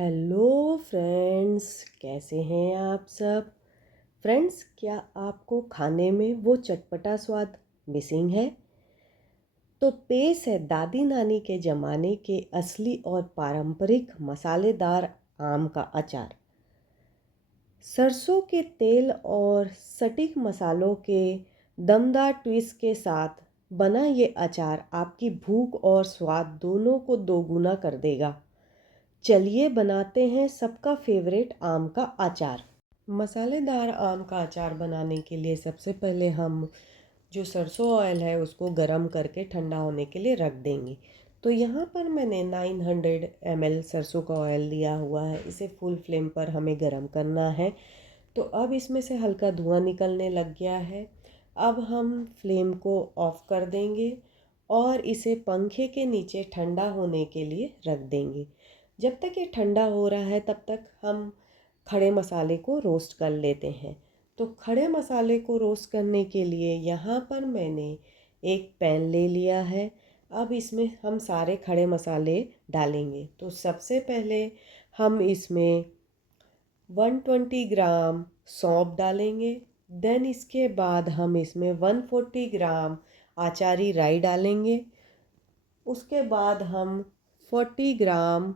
Hello friends, कैसे हैं आप सब। फ्रेंड्स, क्या आपको खाने में वो चटपटा स्वाद मिसिंग है? तो पेश है दादी नानी के ज़माने के असली और पारंपरिक मसालेदार आम का अचार। सरसों के तेल और सटीक मसालों के दमदार ट्विस्ट के साथ बना ये अचार आपकी भूख और स्वाद दोनों को दोगुना कर देगा। चलिए बनाते हैं सबका फेवरेट आम का अचार। मसालेदार आम का अचार बनाने के लिए सबसे पहले हम जो सरसों ऑयल है उसको गरम करके ठंडा होने के लिए रख देंगे। तो यहाँ पर मैंने 900 ml सरसों का ऑयल लिया हुआ है। इसे फुल फ्लेम पर हमें गरम करना है। तो अब इसमें से हल्का धुआं निकलने लग गया है। अब हम फ्लेम को ऑफ कर देंगे और इसे पंखे के नीचे ठंडा होने के लिए रख देंगे। जब तक ये ठंडा हो रहा है तब तक हम खड़े मसाले को रोस्ट कर लेते हैं। तो खड़े मसाले को रोस्ट करने के लिए यहाँ पर मैंने एक पैन ले लिया है। अब इसमें हम सारे खड़े मसाले डालेंगे। तो सबसे पहले हम इसमें 120 ग्राम सौंफ डालेंगे। देन इसके बाद हम इसमें 140 ग्राम आचारी राई डालेंगे। उसके बाद हम 40 ग्राम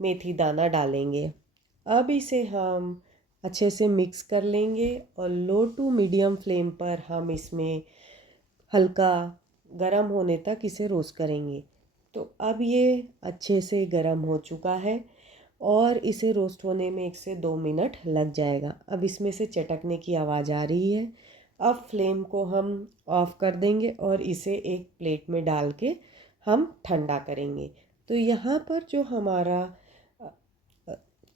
मेथी दाना डालेंगे। अब इसे हम अच्छे से मिक्स कर लेंगे और लो टू मीडियम फ्लेम पर हम इसमें हल्का गरम होने तक इसे रोस्ट करेंगे। तो अब ये अच्छे से गरम हो चुका है और इसे रोस्ट होने में 1 से 2 मिनट लग जाएगा। अब इसमें से चटकने की आवाज़ आ रही है। अब फ्लेम को हम ऑफ कर देंगे और इसे एक प्लेट में डाल के हम ठंडा करेंगे। तो यहाँ पर जो हमारा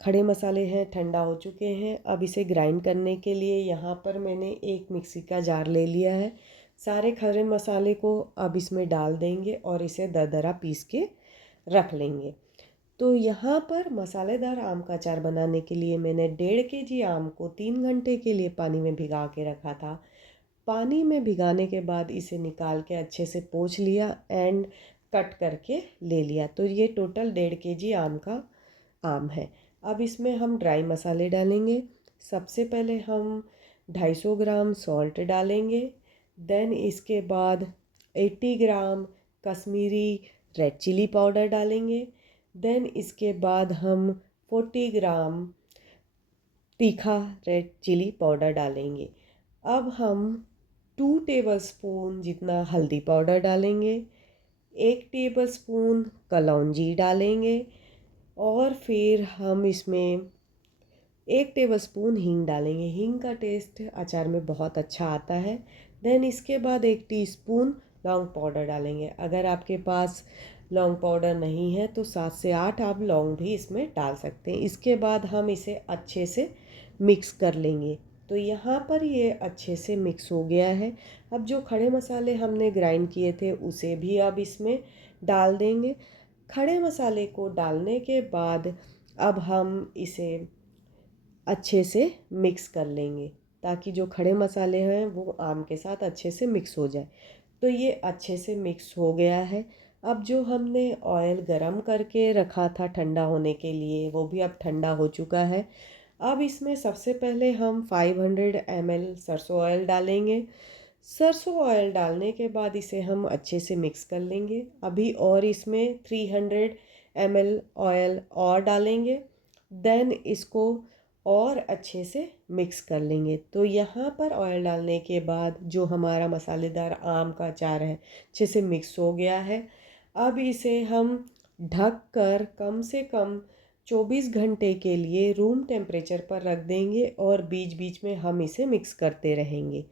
खड़े मसाले हैं ठंडा हो चुके हैं। अब इसे ग्राइंड करने के लिए यहाँ पर मैंने एक मिक्सी का जार ले लिया है। सारे खड़े मसाले को अब इसमें डाल देंगे और इसे दरदरा पीस के रख लेंगे। तो यहाँ पर मसालेदार आम का अचार बनाने के लिए मैंने 1.5 kg आम को 3 घंटे के लिए पानी में भिगा के रखा था। पानी में भिगाने के बाद इसे निकाल के अच्छे से पोंछ लिया एंड कट करके ले लिया। तो ये टोटल 1.5 kg आम का आम है। अब इसमें हम ड्राई मसाले डालेंगे। सबसे पहले हम 250 ग्राम सॉल्ट डालेंगे। देन इसके बाद 80 ग्राम कश्मीरी रेड चिली पाउडर डालेंगे। देन इसके बाद हम 40 ग्राम तीखा रेड चिली पाउडर डालेंगे। अब हम 2 टेबलस्पून जितना हल्दी पाउडर डालेंगे। 1 टेबलस्पून कलौंजी डालेंगे और फिर हम इसमें 1 टेबलस्पून हींग डालेंगे। हींग का टेस्ट अचार में बहुत अच्छा आता है। देन इसके बाद 1 टीस्पून लौंग पाउडर डालेंगे। अगर आपके पास लौंग पाउडर नहीं है तो 7 से 8 आप लौंग भी इसमें डाल सकते हैं। इसके बाद हम इसे अच्छे से मिक्स कर लेंगे। तो यहाँ पर ये अच्छे से मिक्स हो गया है। अब जो खड़े मसाले हमने ग्राइंड किए थे उसे भी अब इसमें डाल देंगे। खड़े मसाले को डालने के बाद अब हम इसे अच्छे से मिक्स कर लेंगे ताकि जो खड़े मसाले हैं वो आम के साथ अच्छे से मिक्स हो जाए। तो ये अच्छे से मिक्स हो गया है। अब जो हमने ऑयल गरम करके रखा था ठंडा होने के लिए वो भी अब ठंडा हो चुका है। अब इसमें सबसे पहले हम 500 ml सरसों ऑयल डालेंगे। सरसों ऑयल डालने के बाद इसे हम अच्छे से मिक्स कर लेंगे। अभी और इसमें 300 ml ऑयल और डालेंगे। देन इसको और अच्छे से मिक्स कर लेंगे। तो यहाँ पर ऑयल डालने के बाद जो हमारा मसालेदार आम का अचार है अच्छे से मिक्स हो गया है। अब इसे हम ढक कर कम से कम 24 घंटे के लिए रूम टेम्परेचर पर रख देंगे और बीच बीच में हम इसे मिक्स करते रहेंगे।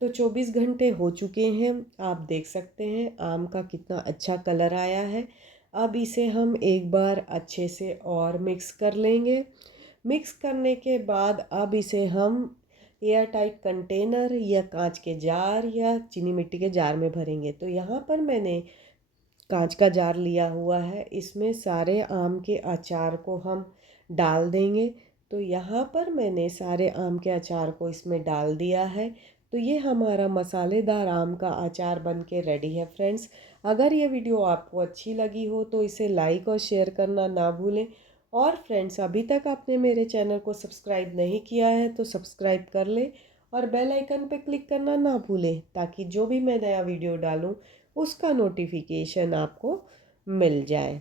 तो 24 घंटे हो चुके हैं। आप देख सकते हैं आम का कितना अच्छा कलर आया है। अब इसे हम एक बार अच्छे से और मिक्स कर लेंगे। मिक्स करने के बाद अब इसे हम एयर टाइट कंटेनर या कांच के जार या चीनी मिट्टी के जार में भरेंगे। तो यहाँ पर मैंने कांच का जार लिया हुआ है। इसमें सारे आम के अचार को हम डाल देंगे। तो यहाँ पर मैंने सारे आम के अचार को इसमें डाल दिया है। तो ये हमारा मसालेदार आम का अचार बन के रेडी है फ्रेंड्स। अगर ये वीडियो आपको अच्छी लगी हो तो इसे लाइक और शेयर करना ना भूलें और फ्रेंड्स, अभी तक आपने मेरे चैनल को सब्सक्राइब नहीं किया है तो सब्सक्राइब कर ले और बेल आइकन पे क्लिक करना ना भूलें, ताकि जो भी मैं नया वीडियो डालूँ उसका नोटिफिकेशन आपको मिल जाए।